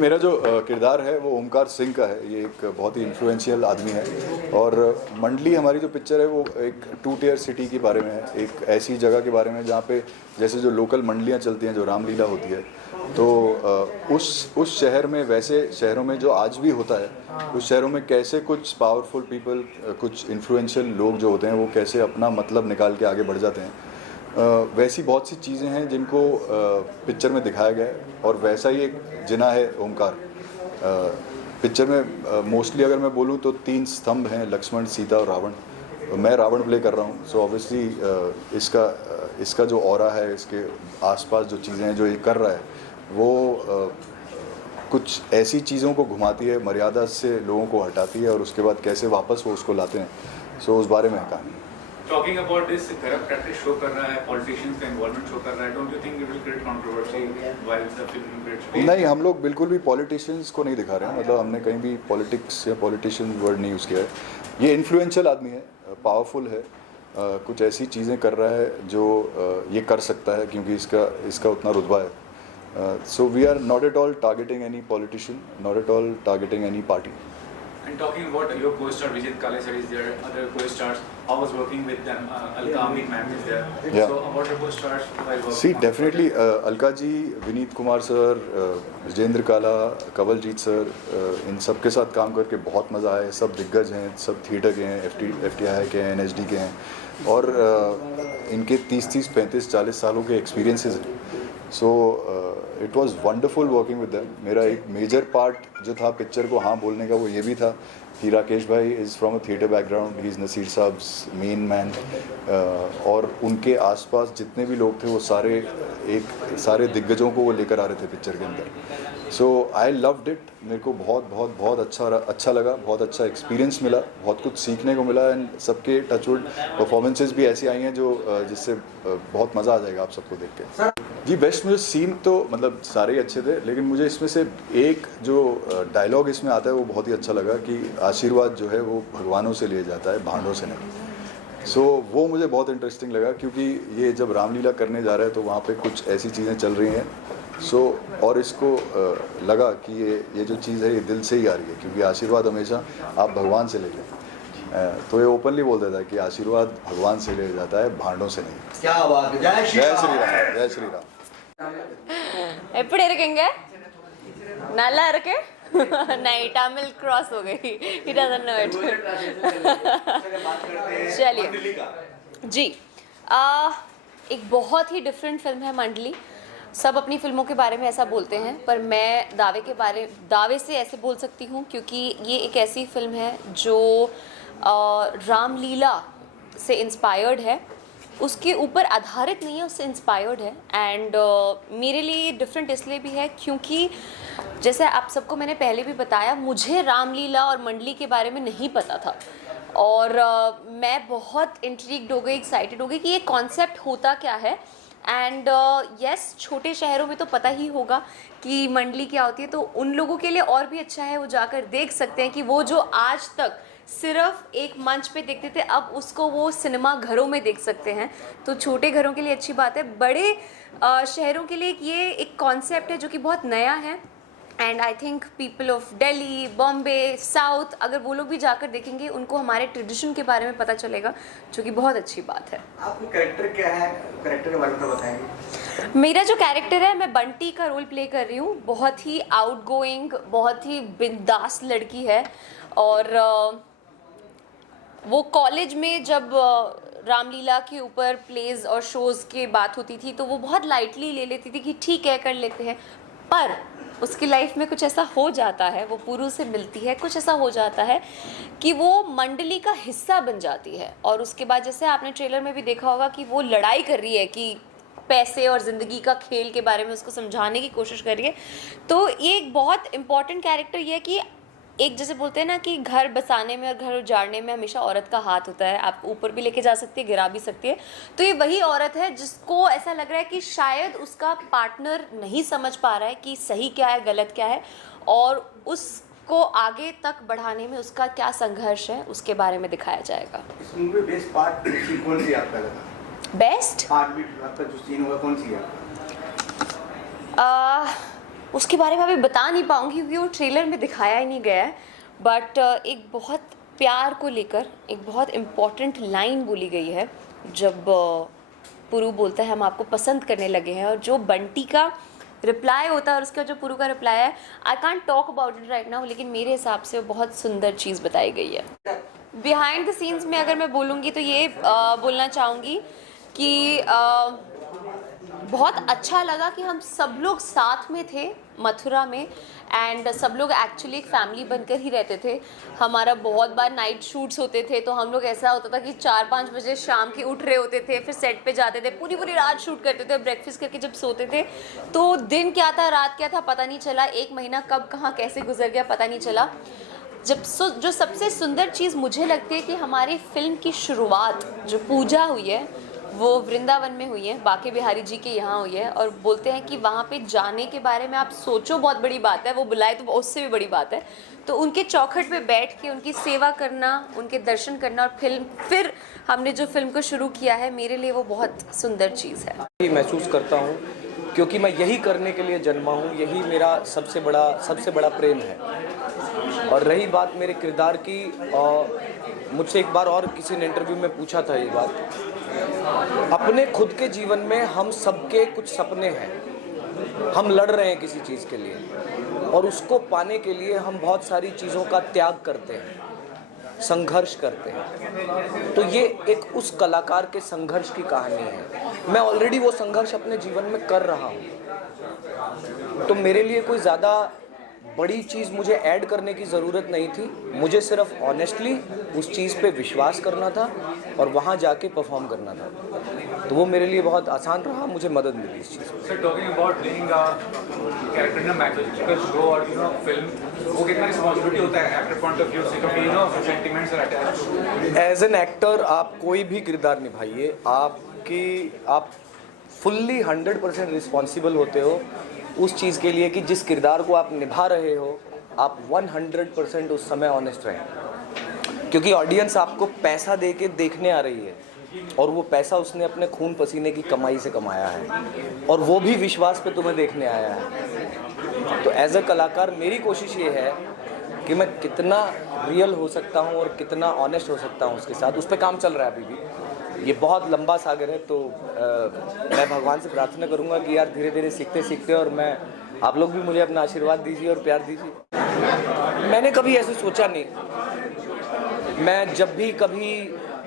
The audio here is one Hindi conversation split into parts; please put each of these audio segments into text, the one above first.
मेरा जो किरदार है वो ओमकार सिंह का है। ये एक बहुत ही इन्फ्लुएंशियल आदमी है और मंडली हमारी जो पिक्चर है वो एक 2 टियर सिटी के बारे में है, एक ऐसी जगह के बारे में जहाँ पे जैसे जो लोकल मंडलियाँ चलती हैं, जो रामलीला होती है, तो उस शहर में, वैसे शहरों में जो आज भी होता है, उस शहरों में कैसे कुछ पावरफुल पीपल, कुछ इन्फ्लुएंशियल लोग जो होते हैं वो कैसे अपना मतलब निकाल के आगे बढ़ जाते हैं। वैसी बहुत सी चीज़ें हैं जिनको पिक्चर में दिखाया गया है और वैसा ही एक जिना है ओमकार। पिक्चर में मोस्टली अगर मैं बोलूँ तो 3 स्तंभ हैं, लक्ष्मण, सीता और रावण। मैं रावण प्ले कर रहा हूँ। सो ऑब्वियसली इसका जो ऑरा है, इसके आसपास जो चीज़ें हैं जो ये कर रहा है वो कुछ ऐसी चीज़ों को घुमाती है, मर्यादा से लोगों को हटाती है और उसके बाद कैसे वापस वो उसको लाते हैं। सो उस बारे में है कहानी। Talking about this, corrupt practice show कर रहा है, पॉलिटिशियंस का इन्वॉल्वमेंट शो कर रहा है, don't you think it will create controversy while the film creates? नहीं, हम लोग बिल्कुल भी पॉलिटिशियंस को नहीं दिखा रहे हैं। मतलब हमने कहीं भी पॉलिटिक्स या पॉलिटिशियन वर्ड नहीं यूज़ किया है। ये इन्फ्लुएंशियल आदमी है, पावरफुल है, कुछ ऐसी चीज़ें कर रहा है जो ये कर सकता है क्योंकि इसका उतना रुतबा है। So we are not at all targeting any politician, not at all targeting any party. And talking about your co-star Vijay Kalesar is there, other co-stars, how was working with them? Alka Amin ma'am is there. Yeah. So about your co-stars, while working? See, definitely Alka ji, Vineet Kumar sir, Vijender Kala, Kawaljeet sir, इन सब के साथ काम करके बहुत मज़ा आया। सब दिग्गज हैं, सब थिएटर के हैं, FTI के हैं, NHD के हैं और इनके 30, 35, 40 सालों के एक्सपीरियंसेस हैं। So it was wonderful working with them. मेरा एक मेजर पार्ट जो था पिक्चर को हाँ बोलने का वो ये भी था कि Rakesh bhai is from a theatre background, he is Naseer साहब्स मेन मैन, और उनके आसपास जितने भी लोग थे वो सारे दिग्गजों को वो लेकर आ रहे थे पिक्चर के अंदर। सो आई लव्ड इट। मेरे को बहुत अच्छा लगा, बहुत अच्छा एक्सपीरियंस मिला, बहुत कुछ सीखने को मिला एंड सबके टचवुड परफॉर्मेंसेस भी ऐसी आई हैं जो जिससे बहुत मज़ा आ जाएगा आप सबको देख के। जी, बेस्ट मुझे सीन तो मतलब सारे ही अच्छे थे, लेकिन मुझे इसमें से एक जो डायलॉग इसमें आता है वो बहुत ही अच्छा लगा कि आशीर्वाद जो है वो भगवानों से लिया जाता है, भांडों से नहीं। सो वो मुझे बहुत इंटरेस्टिंग लगा क्योंकि ये जब रामलीला करने जा रहा है तो वहाँ पे कुछ ऐसी चीज़ें चल रही हैं। और इसको लगा कि ये जो चीज़ है ये दिल से ही आ रही है क्योंकि आशीर्वाद हमेशा आप भगवान से ले लें। तो ये ओपनली बोल देता है कि आशीर्वाद भगवान से लिया जाता है, भांडों से नहीं। क्या बात है। जय श्री राम। जय श्री राम। எப்படி இருக்கீங்க? நல்லா இருக்கு? नहीं, तमिल क्रॉस हो गई। He doesn't know it. चलिए जी, एक बहुत ही डिफरेंट फिल्म है मंडली। सब अपनी फिल्मों के बारे में ऐसा बोलते हैं, पर मैं दावे से ऐसे बोल सकती हूँ क्योंकि ये एक ऐसी फिल्म है जो रामलीला से इंस्पायर्ड है, उसके ऊपर आधारित नहीं है, उससे इंस्पायर्ड है। एंड मेरे लिए डिफरेंट इसलिए भी है क्योंकि जैसे आप सबको मैंने पहले भी बताया, मुझे रामलीला और मंडली के बारे में नहीं पता था और मैं बहुत इंट्रीग्ड हो गई, एक्साइटेड हो गई कि ये कॉन्सेप्ट होता क्या है। एंड यस, छोटे शहरों में तो पता ही होगा कि मंडली क्या होती है, तो उन लोगों के लिए और भी अच्छा है, वो जाकर देख सकते हैं कि वो जो आज तक सिर्फ एक मंच पे देखते थे, अब उसको वो सिनेमा घरों में देख सकते हैं। तो छोटे घरों के लिए अच्छी बात है, बड़े शहरों के लिए ये एक कॉन्सेप्ट है जो कि बहुत नया है। And I think people of Delhi, Bombay, south, अगर वो लोग भी जाकर देखेंगे उनको हमारे ट्रेडिशन के बारे में पता चलेगा, जो कि बहुत अच्छी बात है। आपका कैरेक्टर क्या है? कैरेक्टर के बारे में बताएंगे। मेरा जो कैरेक्टर है, मैं बंटी का रोल प्ले कर रही हूँ। बहुत ही आउटगोइंग, बहुत ही बिंदास लड़की है और वो कॉलेज में जब रामलीला के ऊपर प्लेज और शोज़ की बात होती थी तो वो बहुत लाइटली ले लेती थी कि ठीक है कर लेते हैं, पर उसकी लाइफ में कुछ ऐसा हो जाता है, वो पुरु से मिलती है, कुछ ऐसा हो जाता है कि वो मंडली का हिस्सा बन जाती है। और उसके बाद जैसे आपने ट्रेलर में भी देखा होगा कि वो लड़ाई कर रही है कि पैसे और ज़िंदगी का खेल के बारे में उसको समझाने की कोशिश कर रही है। तो ये एक बहुत इम्पॉर्टेंट कैरेक्टर ये है कि एक जैसे बोलते हैं ना कि घर बसाने में और घर उजाड़ने में हमेशा औरत का हाथ होता है, आप ऊपर भी लेके जा सकती है, गिरा भी सकती है। तो ये वही औरत है जिसको ऐसा लग रहा है कि शायद उसका पार्टनर नहीं समझ पा रहा है कि सही क्या है, गलत क्या है, और उसको आगे तक बढ़ाने में उसका क्या संघर्ष है, उसके बारे में दिखाया जाएगा। इस मूवी में बेस्ट पार्ट कौन सी आपका लगा? बेस्ट पार्ट भी आपका जो सीन होगा कौन सी है? उसके बारे में अभी बता नहीं पाऊँगी क्योंकि वो ट्रेलर में दिखाया ही नहीं गया है। बट एक बहुत प्यार को लेकर एक बहुत इम्पॉर्टेंट लाइन बोली गई है जब पुरु बोलता है हम आपको पसंद करने लगे हैं, और जो बंटी का रिप्लाई होता है और उसका जो पुरु का रिप्लाई है, I can't talk about it right now, लेकिन मेरे हिसाब से वो बहुत सुंदर चीज़ बताई गई है। बिहाइंड द सीन्स में अगर मैं बोलूँगी तो ये बोलना चाहूँगी कि बहुत अच्छा लगा कि हम सब लोग साथ में थे मथुरा में, एंड सब लोग एक्चुअली एक फैमिली बनकर ही रहते थे। हमारा बहुत बार नाइट शूट्स होते थे, तो हम लोग ऐसा होता था कि 4-5 बजे शाम के उठ रहे होते थे, फिर सेट पे जाते थे, पूरी पूरी रात शूट करते थे, ब्रेकफास्ट करके जब सोते थे तो दिन क्या था रात क्या था पता नहीं चला, 1 महीना कब कहाँ कैसे गुजर गया पता नहीं चला। जो सबसे सुंदर चीज़ मुझे लगती है कि हमारी फिल्म की शुरुआत जो पूजा हुई है वो वृंदावन में हुई है, बाके बिहारी जी के यहाँ हुई है, और बोलते हैं कि वहाँ पे जाने के बारे में आप सोचो बहुत बड़ी बात है, वो बुलाए तो उससे भी बड़ी बात है। तो उनके चौखट पे बैठ के उनकी सेवा करना, उनके दर्शन करना, और फिर हमने जो फिल्म को शुरू किया है, मेरे लिए वो बहुत सुंदर चीज़ है। महसूस करता हूँ क्योंकि मैं यही करने के लिए जन्मा हूँ, यही मेरा सबसे बड़ा प्रेम है। और रही बात मेरे किरदार की, मुझसे एक बार और किसी ने इंटरव्यू में पूछा था ये बात, अपने खुद के जीवन में हम सबके कुछ सपने हैं, हम लड़ रहे हैं किसी चीज़ के लिए, और उसको पाने के लिए हम बहुत सारी चीज़ों का त्याग करते हैं, संघर्ष करते हैं। तो ये एक उस कलाकार के संघर्ष की कहानी है। मैं ऑलरेडी वो संघर्ष अपने जीवन में कर रहा हूँ, तो मेरे लिए कोई ज़्यादा बड़ी चीज़ मुझे ऐड करने की ज़रूरत नहीं थी। मुझे सिर्फ ऑनेस्टली उस चीज़ पे विश्वास करना था और वहाँ जाके परफॉर्म करना था, तो वो मेरे लिए बहुत आसान रहा, मुझे मदद मिली इस चीज़ में। Sir, talking about playing character in a mythological show और फिल्म, वो कितना रिस्पॉन्सिबिलिटी होता है एक्टर पॉइंट ऑफ व्यू से, क्योंकि sentiments are attached. As an actor आप कोई भी किरदार निभाइए, आप फुल्ली 100% रिस्पॉन्सिबल होते हो उस चीज़ के लिए कि जिस किरदार को आप निभा रहे हो आप 100% उस समय ऑनेस्ट रहें, क्योंकि ऑडियंस आपको पैसा दे के देखने आ रही है, और वो पैसा उसने अपने खून पसीने की कमाई से कमाया है, और वो भी विश्वास पे तुम्हें देखने आया है। तो एज अ कलाकार मेरी कोशिश ये है कि मैं कितना रियल हो सकता हूँ और कितना ऑनेस्ट हो सकता हूँ उसके साथ। उस पर काम चल रहा है अभी भी, ये बहुत लंबा सागर है, तो मैं भगवान से प्रार्थना करूँगा कि यार धीरे धीरे सीखते सीखते, और मैं आप लोग भी मुझे अपना आशीर्वाद दीजिए और प्यार दीजिए। मैंने कभी ऐसे सोचा नहीं, मैं जब भी कभी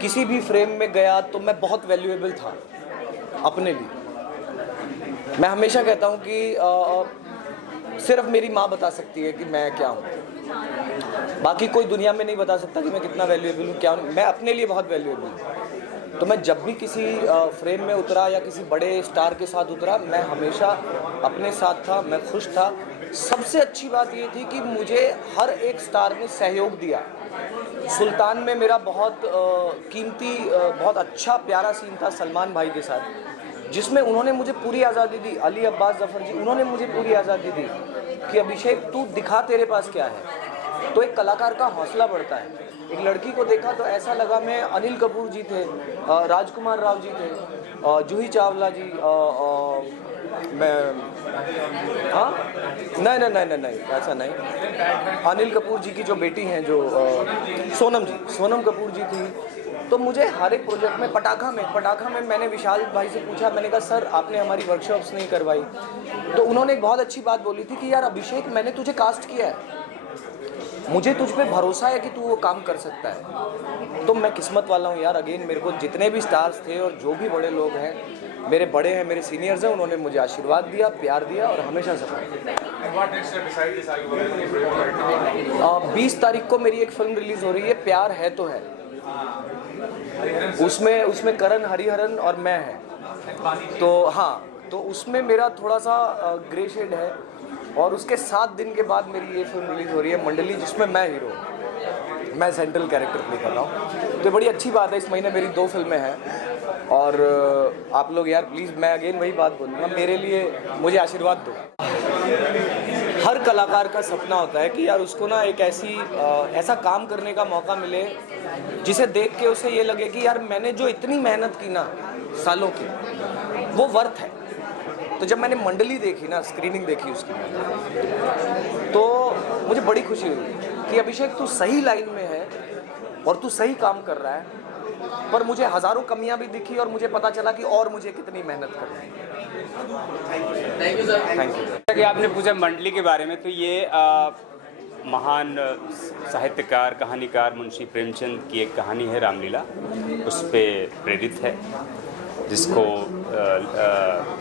किसी भी फ्रेम में गया तो मैं बहुत वैल्यूएबल था अपने लिए। मैं हमेशा कहता हूँ कि सिर्फ मेरी माँ बता सकती है कि मैं क्या हूँ, बाकी कोई दुनिया में नहीं बता सकता कि मैं कितना वैल्यूएबल हूँ, क्या हूँ। मैं अपने लिए बहुत वैल्यूएबल हूँ। तो मैं जब भी किसी फ्रेम में उतरा या किसी बड़े स्टार के साथ उतरा, मैं हमेशा अपने साथ था, मैं खुश था। सबसे अच्छी बात ये थी कि मुझे हर एक स्टार ने सहयोग दिया। सुल्तान में मेरा बहुत कीमती, बहुत अच्छा प्यारा सीन था सलमान भाई के साथ, जिसमें उन्होंने मुझे पूरी आज़ादी दी। अली अब्बास जफ़र जी, उन्होंने मुझे पूरी आज़ादी दी कि अभिषेक तू दिखा तेरे पास क्या है। तो एक कलाकार का हौसला बढ़ता है। एक लड़की को देखा तो ऐसा लगा, मैं अनिल कपूर जी थे, राजकुमार राव जी थे, जूही चावला जी, मैं नहीं ऐसा नहीं, अनिल कपूर जी की जो बेटी हैं जो सोनम कपूर जी थी। तो मुझे हर एक प्रोजेक्ट में पटाखा में मैंने विशाल भाई से पूछा, मैंने कहा सर आपने हमारी वर्कशॉप्स नहीं करवाई। तो उन्होंने एक बहुत अच्छी बात बोली थी कि यार अभिषेक मैंने तुझे कास्ट किया है, मुझे तुझ पे भरोसा है कि तू वो काम कर सकता है। तो मैं किस्मत वाला हूँ यार। अगेन मेरे को जितने भी स्टार्स थे और जो भी बड़े लोग हैं, मेरे बड़े हैं, मेरे सीनियर्स हैं, उन्होंने मुझे आशीर्वाद दिया, प्यार दिया और हमेशा सपोर्ट। 20 तारीख को मेरी एक फिल्म रिलीज हो रही है, प्यार है तो है। उसमें करण हरिहरन और मैं है। तो हाँ, तो उसमें मेरा थोड़ा सा ग्रे शेड है। और उसके 7 दिन के बाद मेरी ये फिल्म रिलीज़ हो रही है मंडली, जिसमें मैं हीरो हूँ, मैं सेंट्रल कैरेक्टर प्ले कर रहा हूँ। तो बड़ी अच्छी बात है, इस महीने मेरी 2 फिल्में हैं। और आप लोग यार प्लीज़, मैं अगेन वही बात बोलूँगा, मेरे लिए मुझे आशीर्वाद दो। हर कलाकार का सपना होता है कि यार उसको ना एक ऐसा काम करने का मौका मिले जिसे देख के उसे ये लगे कि यार मैंने जो इतनी मेहनत की ना सालों की, वो वर्थ है। तो जब मैंने मंडली देखी ना, स्क्रीनिंग देखी उसकी, तो मुझे बड़ी खुशी हुई कि अभिषेक तू सही लाइन में है और तू सही काम कर रहा है, पर मुझे हज़ारों कमियां भी दिखी और मुझे पता चला कि और मुझे कितनी मेहनत करनी है। Thank you sir. Thank you. जैसा कि आपने पूछा मंडली के बारे में, तो ये महान साहित्यकार, कहानीकार मुंशी प्रेमचंद की एक कहानी है रामलीला, उस पे प्रेरित है, जिसको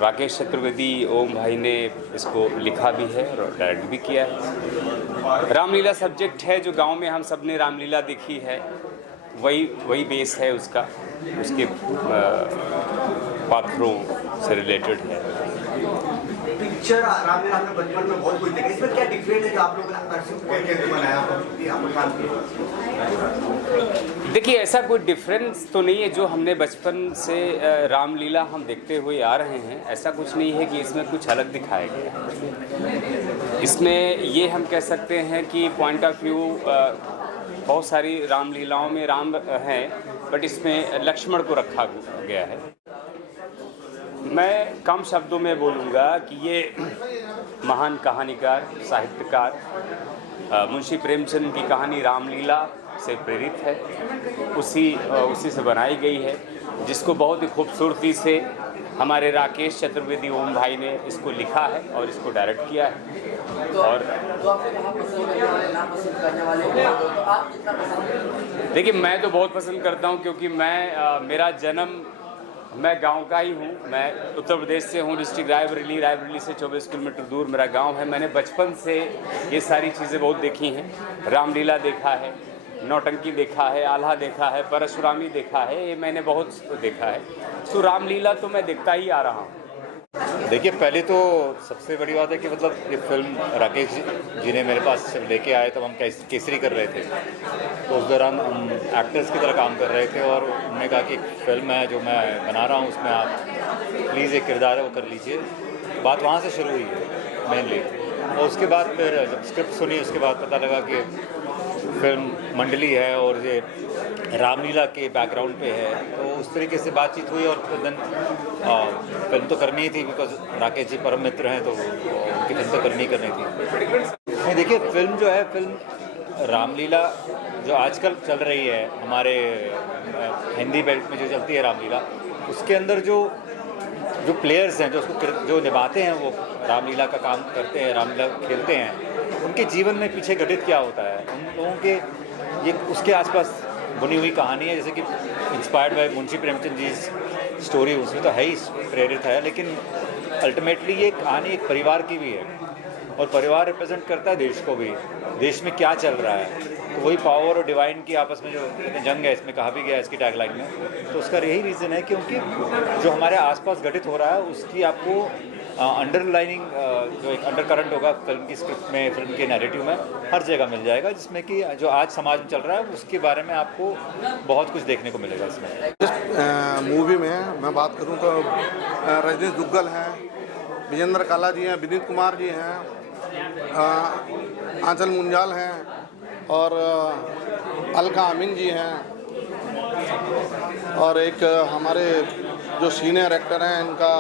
राकेश चतुर्वेदी ओम भाई ने इसको लिखा भी है और डायरेक्ट भी किया है। रामलीला सब्जेक्ट है, जो गांव में हम सब ने रामलीला देखी है, वही बेस है उसका, उसके पात्रों से रिलेटेड है। पिक्चर रामलीला आपने बचपन में बहुत कुछ देखा, इसमें क्या डिफरेंट है जो आप लोगों ने नरसिंह कैसे बनाया आपने काम किया? देखिए, ऐसा कोई डिफरेंस तो नहीं है। जो हमने बचपन से रामलीला हम देखते हुए आ रहे हैं, ऐसा कुछ नहीं है कि इसमें कुछ अलग दिखाया गया। इसमें ये हम कह सकते हैं कि पॉइंट ऑफ व्यू, बहुत सारी रामलीलाओं में राम हैं, बट इसमें लक्ष्मण को रखा गया है। मैं कम शब्दों में बोलूँगा कि ये महान कहानीकार, साहित्यकार मुंशी प्रेमचंद की कहानी रामलीला से प्रेरित है, उसी से बनाई गई है, जिसको बहुत ही खूबसूरती से हमारे राकेश चतुर्वेदी ओम भाई ने इसको लिखा है और इसको डायरेक्ट किया है। और देखिए, मैं तो बहुत पसंद करता हूँ, क्योंकि मेरा जन्म, मैं गांव का ही हूँ। मैं उत्तर प्रदेश से हूँ, डिस्ट्रिक्ट रायबरेली से 24 किलोमीटर दूर मेरा गांव है। मैंने बचपन से ये सारी चीज़ें बहुत देखी हैं। रामलीला देखा है, नौटंकी देखा है, आल्हा देखा है, परशुरामी देखा है, ये मैंने बहुत देखा है। तो रामलीला तो मैं देखता ही आ रहा हूँ। देखिए, पहले तो सबसे बड़ी बात है कि मतलब ये फिल्म राकेश जी ने मेरे पास लेके आए, तब हम केसरी कर रहे थे, तो उस दौरान हम एक्टर्स की तरह काम कर रहे थे, और उन्होंने कहा कि फिल्म है जो मैं बना रहा हूँ, उसमें आप प्लीज़ एक किरदार है वो कर लीजिए। बात वहाँ से शुरू हुई है मेनली, और उसके बाद फिर जब स्क्रिप्ट सुनी, उसके बाद पता लगा कि फिल्म मंडली है और ये रामलीला के बैकग्राउंड पे है, तो उस तरीके से बातचीत हुई। और फिर फिल्म तो करनी ही थी, बिकॉज राकेश जी परम मित्र हैं, तो उनकी फिल्म तो करनी थी। नहीं, देखिए, फिल्म जो है, फिल्म रामलीला जो आजकल चल रही है हमारे हिंदी बेल्ट में, जो चलती है रामलीला, उसके अंदर जो प्लेयर्स हैं, जो निभाते हैं, वो रामलीला का काम करते हैं, रामलीला खेलते हैं, उनके जीवन में पीछे घटित क्या होता है, उन लोगों के, ये उसके आसपास बुनी हुई कहानी है। जैसे कि inspired by Munshi Premchand ji story, उसमें तो है ही, प्रेरित है, लेकिन अल्टीमेटली ये कहानी एक परिवार की भी है, और परिवार रिप्रेजेंट करता है देश को भी, देश में क्या चल रहा है। तो वही पावर और डिवाइन की आपस में जो जंग है, इसमें कहा भी गया है इसकी टैगलाइन में, तो उसका यही रीज़न है, क्योंकि जो हमारे आसपास घटित हो रहा है, उसकी आपको अंडरलाइनिंग जो एक अंडर करंट होगा फिल्म की स्क्रिप्ट में, फिल्म के नैरेटिव में, हर जगह मिल जाएगा, जिसमें कि जो आज समाज में चल रहा है उसके बारे में आपको बहुत कुछ देखने को मिलेगा इसमें। मूवी में मैं बात करूं तो रजनीश दुग्गल हैं, विजेंद्र काला जी हैं, विनीत कुमार जी हैं, आंचल मुंजाल हैं, और अलका अमीन जी हैं, और एक हमारे जो सीनियर एक्टर हैं, इनका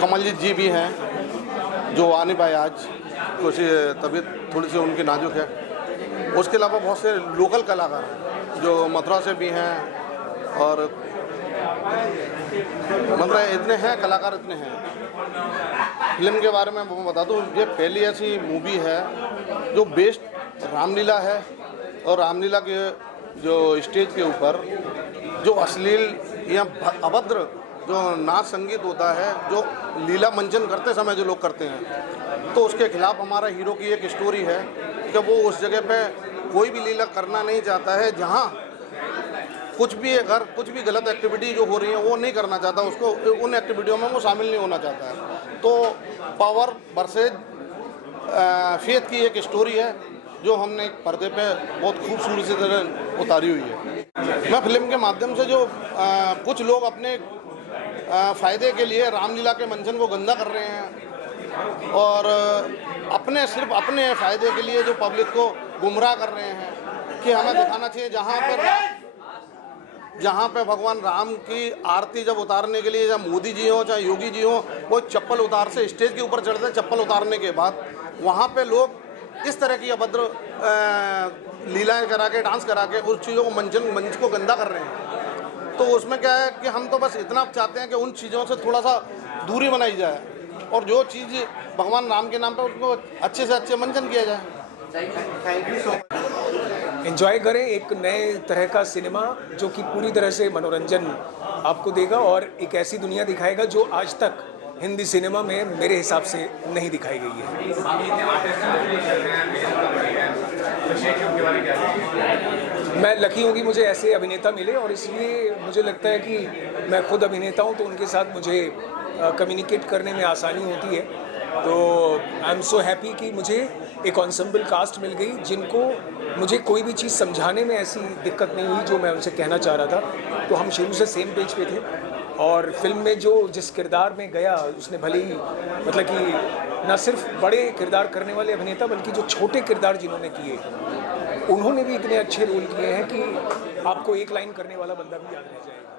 कमलजीत जी भी हैं, जो आ नहीं पाए आज, कुछ तबीयत थोड़ी सी उनकी नाजुक है। उसके अलावा बहुत से लोकल कलाकार हैं जो मथुरा से भी हैं, और मतलब इतने हैं कलाकार, इतने हैं। फिल्म के बारे में मैं बता दूं, ये पहली ऐसी मूवी है जो बेस्ड रामलीला है, और रामलीला के जो स्टेज के ऊपर जो अश्लील या अभद्र जो नाच संगीत होता है, जो लीला मंचन करते समय जो लोग करते हैं, तो उसके खिलाफ हमारा हीरो की एक स्टोरी है कि वो उस जगह पे कोई भी लीला करना नहीं चाहता है, जहाँ कुछ भी गलत एक्टिविटी जो हो रही है वो नहीं करना चाहता, उसको उन एक्टिविटियों में वो शामिल नहीं होना चाहता है। तो पावर वर्सेज फेथ की एक स्टोरी है, जो हमने एक पर्दे पे बहुत खूबसूरती से तरह उतारी हुई है। मैं फिल्म के माध्यम से जो कुछ लोग अपने फ़ायदे के लिए रामलीला के मंचन को गंदा कर रहे हैं, और सिर्फ अपने फ़ायदे के लिए जो पब्लिक को गुमराह कर रहे हैं, कि हमें दिखाना चाहिए जहाँ पर जहाँ पे भगवान राम की आरती जब उतारने के लिए, चाहे मोदी जी हो चाहे योगी जी हो, वो चप्पल उतार से स्टेज के ऊपर चढ़ते हैं। चप्पल उतारने के बाद वहाँ पे लोग इस तरह की अभद्र लीलाएं करा के, डांस करा के उस चीज़ों को मंच को गंदा कर रहे हैं। तो उसमें क्या है कि हम तो बस इतना चाहते हैं कि उन चीज़ों से थोड़ा सा दूरी बनाई जाए और जो चीज़ भगवान राम के नाम पर उसको अच्छे से अच्छे मंचन किया जाए। Thank you so much. Enjoy करें एक नए तरह का सिनेमा जो कि पूरी तरह से मनोरंजन आपको देगा और एक ऐसी दुनिया दिखाएगा जो आज तक हिंदी सिनेमा में मेरे हिसाब से नहीं दिखाई गई है। मैं लकी हूँ कि मुझे ऐसे अभिनेता मिले और इसलिए मुझे लगता है कि मैं खुद अभिनेता हूँ तो उनके साथ मुझे कम्युनिकेट करने में आसानी होती है। तो आई एम सो हैप्पी कि मुझे एक एंसेम्बल कास्ट मिल गई जिनको मुझे कोई भी चीज़ समझाने में ऐसी दिक्कत नहीं हुई जो मैं उनसे कहना चाह रहा था। तो हम शुरू से सेम पेज पे थे और फिल्म में जो जिस किरदार में गया उसने भले ही मतलब कि न सिर्फ बड़े किरदार करने वाले अभिनेता बल्कि जो छोटे किरदार जिन्होंने किए उन्होंने भी इतने अच्छे रोल किए हैं कि आपको एक लाइन करने वाला बंदा भी याद रह जाएगा।